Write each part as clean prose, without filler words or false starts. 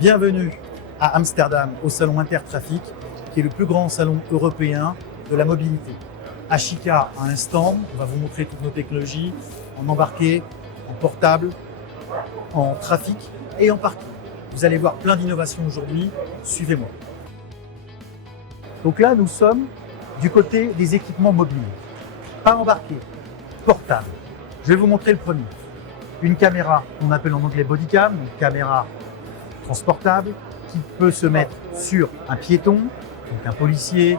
Bienvenue à Amsterdam, au salon Intertrafic, qui est le plus grand salon européen de la mobilité. Ashika a un stand, on va vous montrer toutes nos technologies en embarqué, en portable, en trafic et en parking. Vous allez voir plein d'innovations aujourd'hui, suivez-moi. Donc là, nous sommes du côté des équipements mobiles, pas embarqués, portables. Je vais vous montrer le premier. Une caméra qu'on appelle en anglais bodycam, une caméra transportable qui peut se mettre sur un piéton, donc un policier,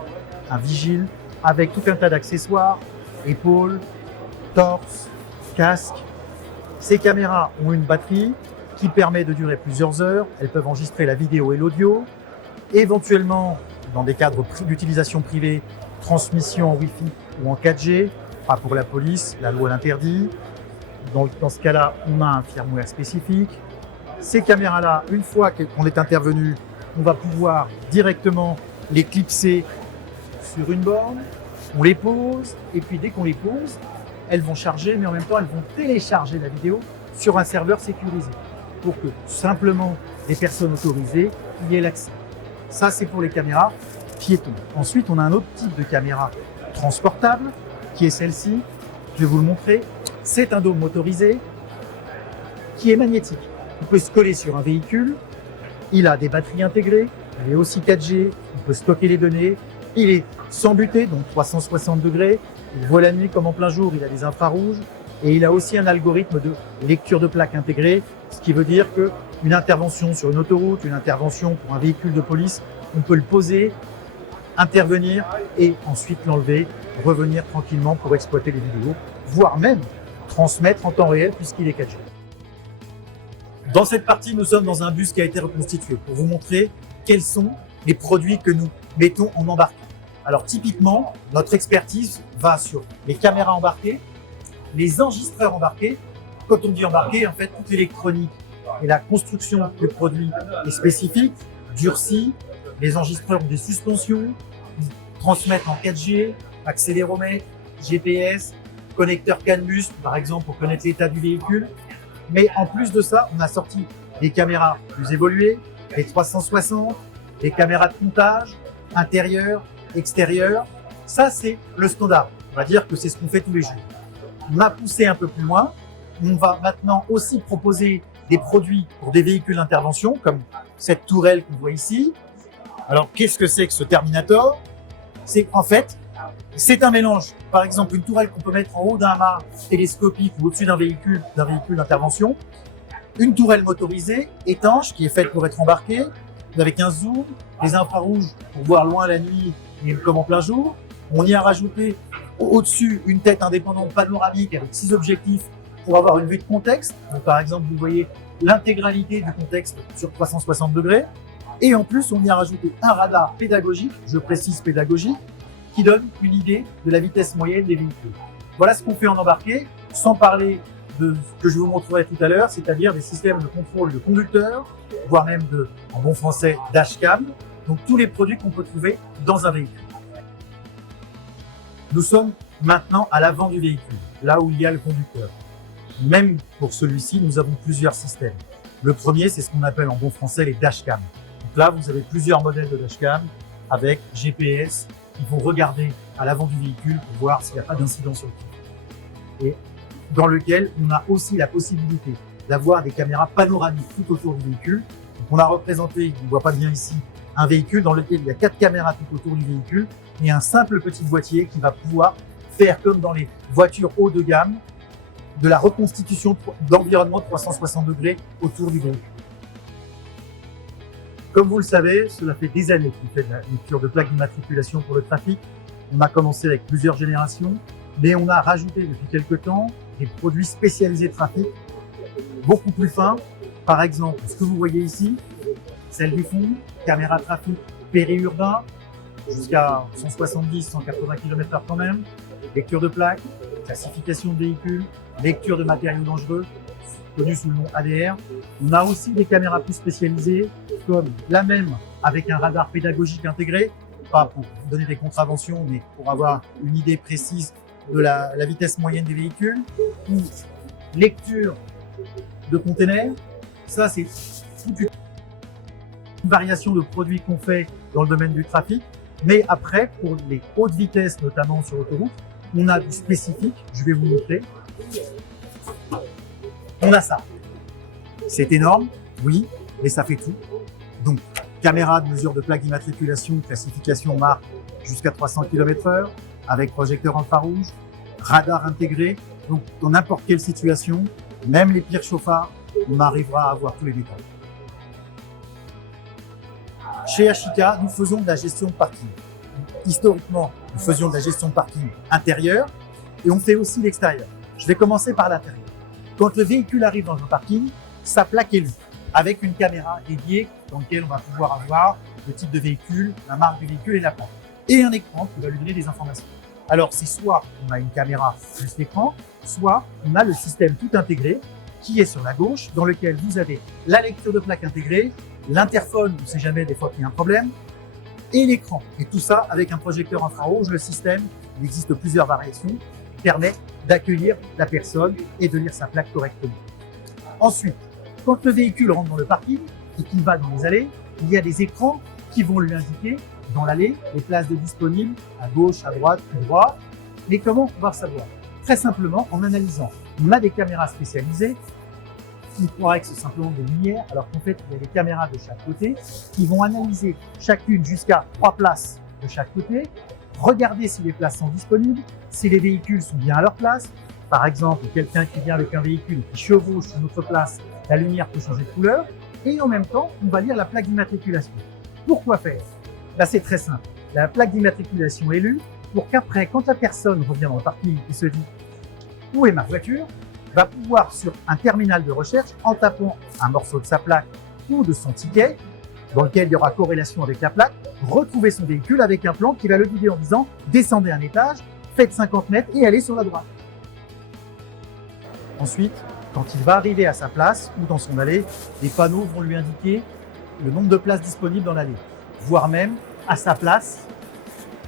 un vigile, avec tout un tas d'accessoires, épaules, torse, casque. Ces caméras ont une batterie qui permet de durer plusieurs heures. Elles peuvent enregistrer la vidéo et l'audio. Éventuellement, dans des cadres d'utilisation privée, transmission en Wi-Fi ou en 4G, pas pour la police, la loi l'interdit. Dans ce cas-là, on a un firmware spécifique. Ces caméras-là, une fois qu'on est intervenu, on va pouvoir directement les clipser sur une borne. On les pose et puis dès qu'on les pose, elles vont charger, mais en même temps, elles vont télécharger la vidéo sur un serveur sécurisé pour que simplement les personnes autorisées y aient l'accès. Ça, c'est pour les caméras piétons. Ensuite, on a un autre type de caméra transportable qui est celle-ci. Je vais vous le montrer. C'est un dôme motorisé qui est magnétique. Il peut se coller sur un véhicule. Il a des batteries intégrées. Il est aussi 4G. Il peut stocker les données. Il est sans butée, donc 360 degrés. Il voit la nuit comme en plein jour. Il a des infrarouges. Et il a aussi un algorithme de lecture de plaque intégré, ce qui veut dire qu'une intervention sur une autoroute, une intervention pour un véhicule de police, on peut le poser, intervenir et ensuite l'enlever, revenir tranquillement pour exploiter les vidéos, voire même transmettre en temps réel puisqu'il est 4G. Dans cette partie, nous sommes dans un bus qui a été reconstitué pour vous montrer quels sont les produits que nous mettons en embarqué. Alors typiquement, notre expertise va sur les caméras embarquées, les enregistreurs embarqués. Quand on dit embarqué, en fait, toute l'électronique et la construction du produit est spécifique, durcie. Les enregistreurs ont des suspensions, ils transmettent en 4G, accéléromètre, GPS, connecteur CAN-bus, par exemple, pour connaître l'état du véhicule. Mais en plus de ça, on a sorti des caméras plus évoluées, les 360, des caméras de comptage, intérieur, extérieur. Ça, c'est le standard. On va dire que c'est ce qu'on fait tous les jours. On a poussé un peu plus loin. On va maintenant aussi proposer des produits pour des véhicules d'intervention, comme cette tourelle qu'on voit ici. Alors, qu'est-ce que c'est que ce Terminator? C'est en fait, c'est un mélange. Par exemple, une tourelle qu'on peut mettre en haut d'un mât télescopique ou au-dessus d'un véhicule d'intervention. Une tourelle motorisée, étanche, qui est faite pour être embarquée, avec un zoom, des infrarouges pour voir loin la nuit et comme en plein jour. On y a rajouté au-dessus une tête indépendante panoramique avec 6 objectifs pour avoir une vue de contexte. Donc, par exemple, vous voyez l'intégralité du contexte sur 360 degrés. Et en plus, on y a rajouté un radar pédagogique, je précise pédagogique, qui donne une idée de la vitesse moyenne des véhicules. Voilà ce qu'on fait en embarqué, sans parler de ce que je vous montrerai tout à l'heure, c'est-à-dire des systèmes de contrôle de conducteurs, voire même en bon français, dashcam. Donc tous les produits qu'on peut trouver dans un véhicule. Nous sommes maintenant à l'avant du véhicule, là où il y a le conducteur. Même pour celui-ci, nous avons plusieurs systèmes. Le premier, c'est ce qu'on appelle en bon français les dashcams. Donc là, vous avez plusieurs modèles de dashcam avec GPS qui vont regarder à l'avant du véhicule pour voir s'il n'y a pas d'incident sur le véhicule. Et dans lequel on a aussi la possibilité d'avoir des caméras panoramiques tout autour du véhicule. Donc on a représenté, on ne voit pas bien ici, un véhicule dans lequel il y a 4 caméras tout autour du véhicule et un simple petit boîtier qui va pouvoir faire comme dans les voitures haut de gamme, de la reconstitution d'environnement de 360 degrés autour du véhicule. Comme vous le savez, cela fait des années qu'on fait de la lecture de plaques d'immatriculation pour le trafic. On a commencé avec plusieurs générations, mais on a rajouté depuis quelques temps des produits spécialisés trafic, beaucoup plus fins. Par exemple, ce que vous voyez ici, celle du fond, caméra trafic périurbain, jusqu'à 170-180 km/h quand même, lecture de plaques, classification de véhicules, lecture de matériaux dangereux, connu sous le nom ADR. On a aussi des caméras plus spécialisées, comme la même avec un radar pédagogique intégré, pas pour vous donner des contraventions, mais pour avoir une idée précise de la vitesse moyenne des véhicules, ou lecture de containers. Ça, c'est variation de produits qu'on fait dans le domaine du trafic. Mais après, pour les hautes vitesses, notamment sur autoroute, on a du spécifique. Je vais vous montrer. On a ça. C'est énorme, oui, mais ça fait tout. Donc, caméra de mesure de plaque d'immatriculation, classification marque jusqu'à 300 km/h, avec projecteur infrarouge, radar intégré. Donc, dans n'importe quelle situation, même les pires chauffards, on arrivera à avoir tous les détails. Chez Ashika, nous faisons de la gestion de parking. Historiquement, nous faisions de la gestion de parking intérieur et on fait aussi l'extérieur. Je vais commencer par l'intérieur. Quand le véhicule arrive dans un parking, sa plaque est lue avec une caméra dédiée dans laquelle on va pouvoir avoir le type de véhicule, la marque du véhicule et la plaque. Et un écran qui va lui donner des informations. Alors, c'est soit on a une caméra plus l'écran, soit on a le système tout intégré qui est sur la gauche, dans lequel vous avez la lecture de plaque intégrée, l'interphone, on ne sait jamais des fois qu'il y a un problème, et l'écran. Et tout ça avec un projecteur infrarouge. Le système, il existe plusieurs variations, permet d'accueillir la personne et de lire sa plaque correctement. Ensuite, quand le véhicule rentre dans le parking et qu'il va dans les allées, il y a des écrans qui vont lui indiquer dans l'allée les places de disponibles à gauche, à droite, à droite. Mais comment on va le savoir? Très simplement en analysant. On a des caméras spécialisées qui croiraient que c'est simplement des lumières, alors qu'en fait, il y a des caméras de chaque côté qui vont analyser chacune jusqu'à 3 places de chaque côté, regarder si les places sont disponibles, si les véhicules sont bien à leur place. Par exemple, quelqu'un qui vient avec un véhicule qui chevauche une autre place, la lumière peut changer de couleur, et en même temps, on va lire la plaque d'immatriculation. Pourquoi faire? Là, c'est très simple. La plaque d'immatriculation est lue pour qu'après, quand la personne revient dans le parking et se dit « Où est ma voiture ?», va pouvoir, sur un terminal de recherche, en tapant un morceau de sa plaque ou de son ticket, dans lequel il y aura corrélation avec la plaque, retrouver son véhicule avec un plan qui va le guider en disant « Descendez un étage, faites 50 mètres et allez sur la droite ». Ensuite, quand il va arriver à sa place ou dans son allée, les panneaux vont lui indiquer le nombre de places disponibles dans l'allée. Voire même, à sa place,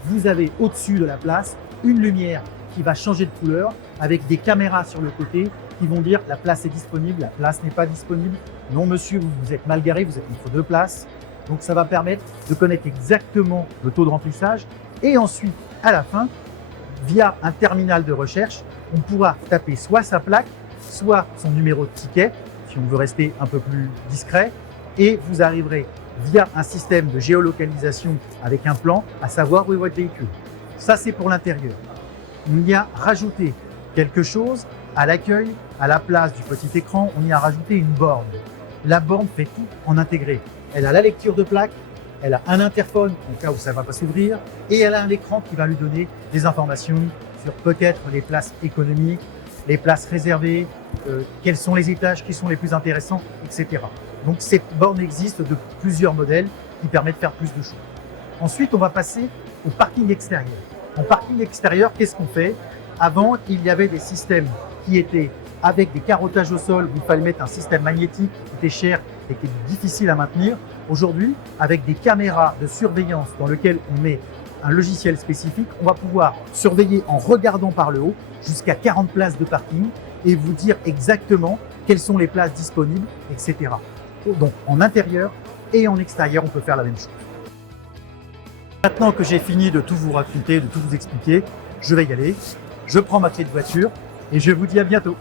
vous avez au-dessus de la place une lumière qui va changer de couleur avec des caméras sur le côté qui vont dire la place est disponible, la place n'est pas disponible. Non monsieur, vous êtes mal garé, vous êtes entre 2 places. Donc ça va permettre de connaître exactement le taux de remplissage. Et ensuite, à la fin, via un terminal de recherche, on pourra taper soit sa plaque, soit son numéro de ticket, si on veut rester un peu plus discret. Et vous arriverez via un système de géolocalisation avec un plan à savoir où est votre véhicule. Ça, c'est pour l'intérieur. On y a rajouté quelque chose à l'accueil, à la place du petit écran, on y a rajouté une borne. La borne fait tout en intégré. Elle a la lecture de plaque, elle a un interphone au cas où ça ne va pas s'ouvrir, et elle a un écran qui va lui donner des informations sur peut-être les places économiques, les places réservées, quels sont les étages qui sont les plus intéressants, etc. Donc cette borne existe de plusieurs modèles qui permettent de faire plus de choses. Ensuite, on va passer au parking extérieur. En parking extérieur, qu'est-ce qu'on fait? Avant, il y avait des systèmes qui étaient avec des carottages au sol où il fallait mettre un système magnétique qui était cher et qui est difficile à maintenir. Aujourd'hui, avec des caméras de surveillance dans lesquelles on met un logiciel spécifique, on va pouvoir surveiller en regardant par le haut jusqu'à 40 places de parking et vous dire exactement quelles sont les places disponibles, etc. Donc en intérieur et en extérieur, on peut faire la même chose. Maintenant que j'ai fini de tout vous raconter, de tout vous expliquer, je vais y aller. Je prends ma clé de voiture et je vous dis à bientôt.